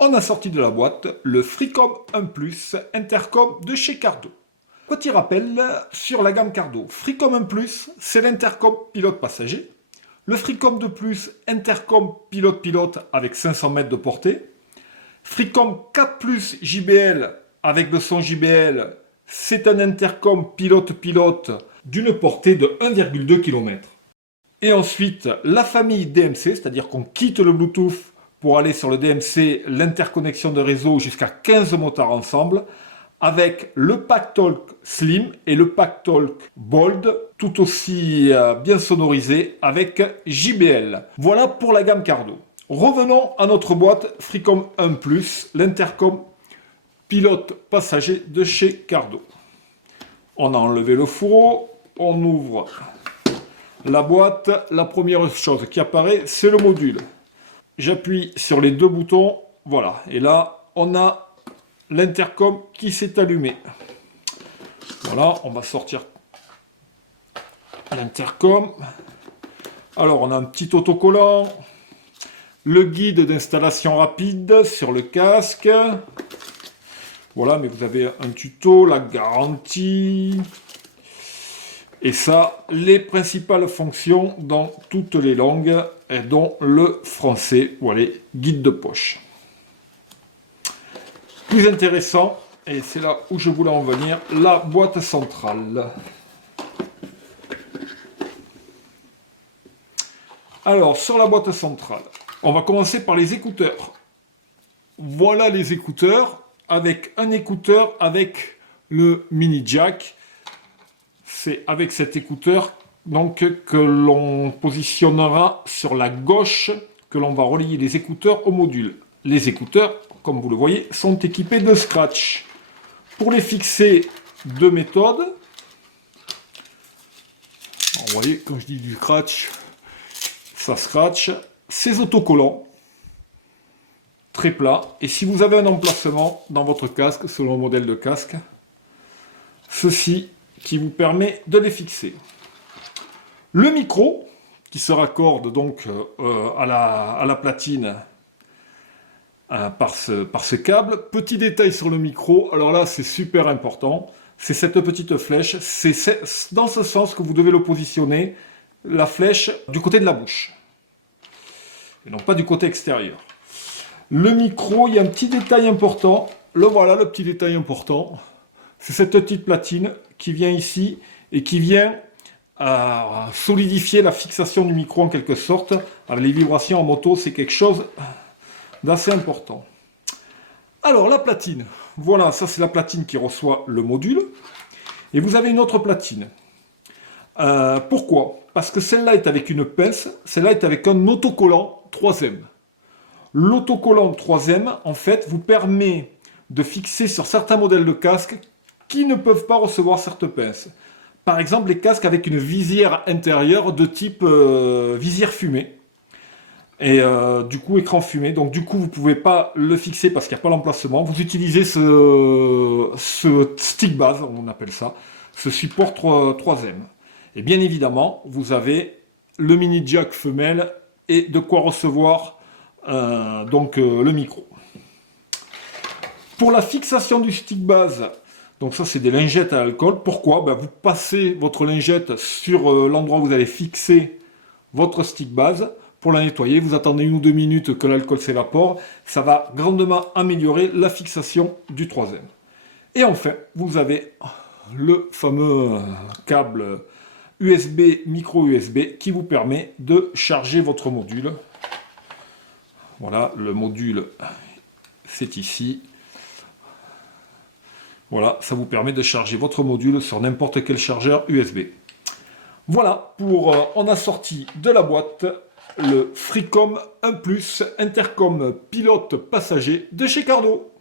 On a sorti de la boîte le Freecom 1 Plus Intercom de chez Cardo. Petit rappel sur la gamme Cardo. Freecom 1 Plus, c'est l'intercom pilote passager. Le Freecom 2 Plus, intercom pilote-pilote avec 500 mètres de portée. Freecom 4 Plus JBL avec le son JBL, c'est un intercom pilote-pilote d'une portée de 1,2 km. Et ensuite, la famille DMC, c'est-à-dire qu'on quitte le Bluetooth pour aller sur le DMC, l'interconnexion de réseau jusqu'à 15 motards ensemble, avec le Pack-Talk Slim et le Pack-Talk Bold, tout aussi bien sonorisé avec JBL. Voilà pour la gamme Cardo. Revenons à notre boîte Freecom 1 Plus, l'intercom pilote passager de chez Cardo. On a enlevé le fourreau, on ouvre la boîte. La première chose qui apparaît, c'est le module. J'appuie sur les deux boutons, voilà. Et là, on a l'intercom qui s'est allumé. Voilà, on va sortir l'intercom. Alors, on a un petit autocollant. Le guide d'installation rapide sur le casque. Voilà, mais vous avez un tuto, la garantie. Et ça, les principales fonctions dans toutes les langues, et dont le français, voilà, guide de poche. Plus intéressant, et c'est là où je voulais en venir, la boîte centrale. Alors, sur la boîte centrale, on va commencer par les écouteurs. Voilà les écouteurs, avec un écouteur avec le mini jack. C'est avec cet écouteur donc, que l'on positionnera sur la gauche, que l'on va relier les écouteurs au module. Les écouteurs, comme vous le voyez, sont équipés de scratch. Pour les fixer, deux méthodes. Vous voyez, quand je dis du scratch, ça scratch. Ces autocollants, très plats. Et si vous avez un emplacement dans votre casque, selon le modèle de casque, ceci qui vous permet de les fixer. Le micro, qui se raccorde donc à la platine par ce câble. Petit détail sur le micro, alors là c'est super important, c'est cette petite flèche, c'est dans ce sens que vous devez le positionner, la flèche du côté de la bouche, et non pas du côté extérieur. Le micro, il y a un petit détail important, le voilà le petit détail important, c'est cette petite platine qui vient ici et qui vient solidifier la fixation du micro en quelque sorte. Avec les vibrations en moto, c'est quelque chose d'assez important. Alors la platine, voilà, ça c'est la platine qui reçoit le module. Et vous avez une autre platine. Pourquoi? Parce que celle-là est avec une pince, celle-là est avec un autocollant 3M. L'autocollant 3M, en fait, vous permet de fixer sur certains modèles de casques qui ne peuvent pas recevoir cette pince. Par exemple, les casques avec une visière intérieure de type visière fumée. Et du coup, écran fumé. Donc du coup, vous ne pouvez pas le fixer parce qu'il n'y a pas l'emplacement. Vous utilisez ce stick base, on appelle ça, ce support 3M. Et bien évidemment, vous avez le mini jack femelle et de quoi recevoir le micro. Pour la fixation du stick base, donc ça c'est des lingettes à alcool. Pourquoi? Vous passez votre lingette sur l'endroit où vous allez fixer votre stick base pour la nettoyer. Vous attendez 1 ou 2 minutes que l'alcool s'évapore. Ça va grandement améliorer la fixation du 3M. Et enfin, vous avez le fameux câble USB, micro USB, qui vous permet de charger votre module. Voilà, le module, c'est ici. Voilà, ça vous permet de charger votre module sur n'importe quel chargeur USB. Voilà, on a sorti de la boîte le Freecom 1 Plus Intercom pilote passager de chez Cardo.